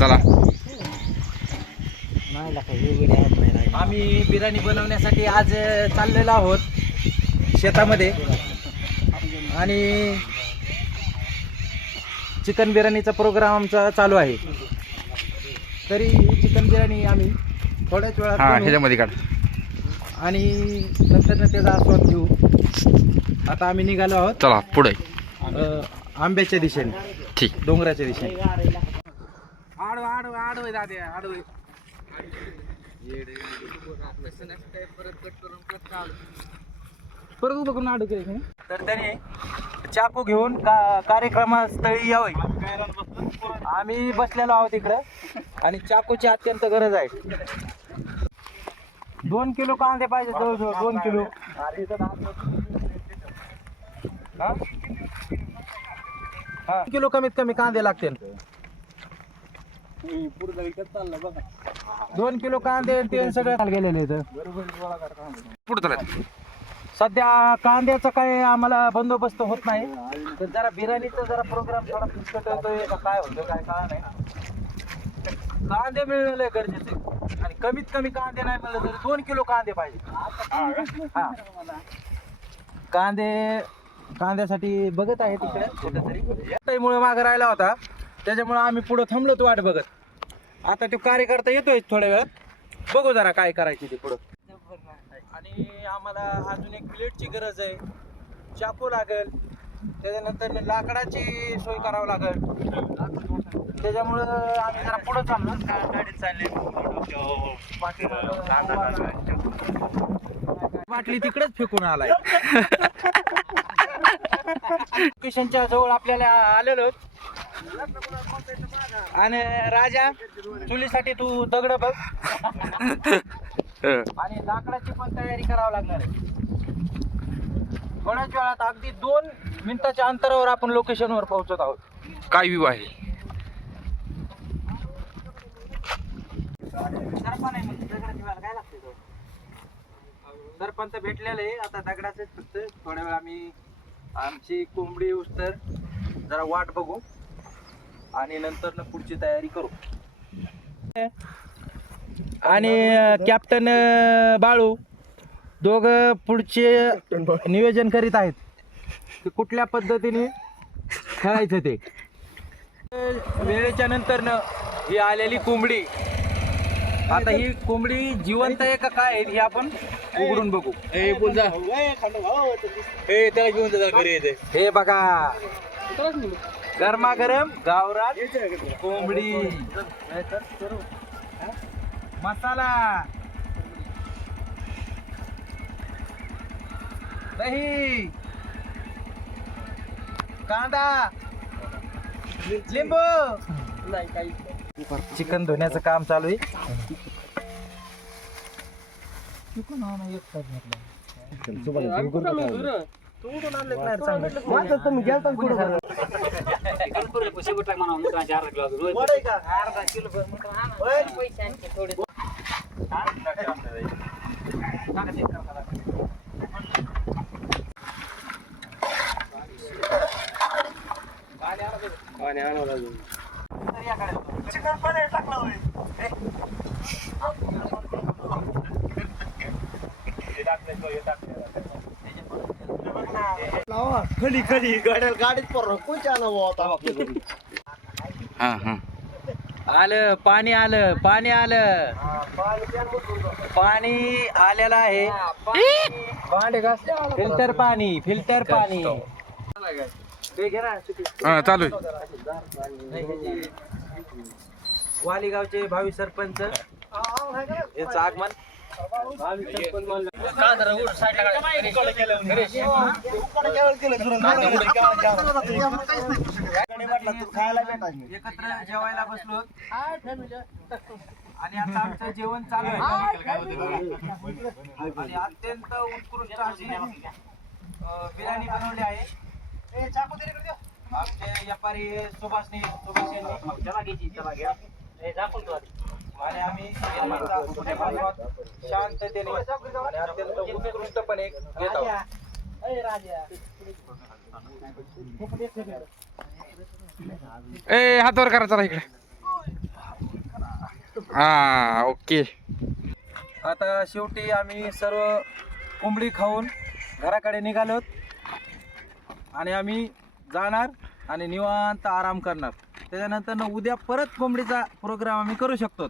चला. आम्ही बिर्याणी बनवण्यासाठी आज चाललेलो आहोत शेतामध्ये आणि चिकन बिर्याणीचा प्रोग्राम आमचा चालू आहे. तरी ही चिकन बिर्याणी आम्ही थोड्याच वेळात हा बनवू ह्याच्यामध्ये काढ. आणि नंतर त्याचा आस्वाद घेऊ. आता आम्ही निघालो आहोत चला पुढे. आंब्याच्या दिशेने, ठीक. डोंगराच्या दिशेने. परत बघून आडू केले तर त्याने चाकू घेऊन कार्यक्रमस्थळी यावे. आम्ही बसलेलो आहोत इकडे आणि चाकूची अत्यंत गरज आहे. 2 किलो कांदे पाहिजे, जवळजवळ 2 किलो. हा किलो कमीत कमी कांदे लागतील. 2 किलो कांदे ते सगळे गेलेले इथं. पुढे चला. सध्या कांद्याचा काय आम्हाला बंदोबस्त होत नाही, तर जरा बिर्याणीचा जरा प्रोग्राम थोडा फिसकट होतोय का काय होतं काय कळलं नाही. कांदे मिळले गरजेचे आणि कमीत कमी कांदे नाही मिळले तरी 2 किलो कांदे पाहिजे. हा कांद्यासाठी बघत आहे तिकडे कुठेतरी मुळे मागे राहिला होता, त्याच्यामुळे आम्ही पुढे थांबलो तो वाट बघत. आता तो कार्यकर्ता येतोय थोड्या वेळात, बघू जरा काय करायची ते पुढं. आणि आम्हाला अजून एक प्लेटची गरज आहे, चाकू लागेल, त्याच्यानंतर लाकडाची सोय करावं लागेल. त्याच्यामुळं आम्ही जरा पुढं चाललो. गाडीत चालले बाटली तिकडेच फेकून आलाय. लोकेशनच्या जवळ आपल्याला आलेलो आणि राजा चुलीसाठी तू दगड बघ आणि लाकडाची पण तयारी करावी लागणार आहे. थोड्याच वेळात अगदी 2 मिनिटाच्या अंतरावर आपण लोकेशनवर पोहोचत आहोत. काय व्ह्यू आहे. सरपंच भेटलेलं आहे. आता दगडाच फक्त थोड्या वेळ आम्ही आमची कोंबडी उस्तर जरा वाट बघू आणि नंतर पुढची तयारी करू. आणि कॅप्टन बाळू दोघं पुढचे नियोजन करीत आहेत की कुठल्या पद्धतीने खेळायचं ते. वेळेच्या नंतर ही आलेली कोंबडी, आता ही कोंबडी जिवंत आहे का काय हे आपण उघडून बघू. हे बघा, गरमागरम गावरान कोंबडी, मसाला, दही, कांदा, लिंबू. चिकन धुण्याचं काम चालू आहे. खली खली गाडीत पर कोणच्या आलं पाणी, आलं पाणी, आलं पाणी आलेलं आहे. फिल्टर पाणी, फिल्टर पाणी. चालू आहे. वालीगावचे भावी सरपंच याचं आगमन. एकत्र जेवायला बसलो आणि आता आमचं जेवण चालू आहे आणि अत्यंत उत्कृष्ट अशी बिर्याणी बनवली आहे. आमचे व्यापारी सुभाष यांनी आणि आम्ही शांततेने आणि अत्यंत उत्कृष्टपणे घेत आहोत. ए हात वर करा चला इकडे. हा ओके. आता शेवटी आम्ही सर्व कोंबडी खाऊन घराकडे निघालोत आणि आम्ही जाणार आणि निवांत आराम करणार. त्याच्यानंतर उद्या परत कोंबडीचा प्रोग्राम आम्ही करू शकतो.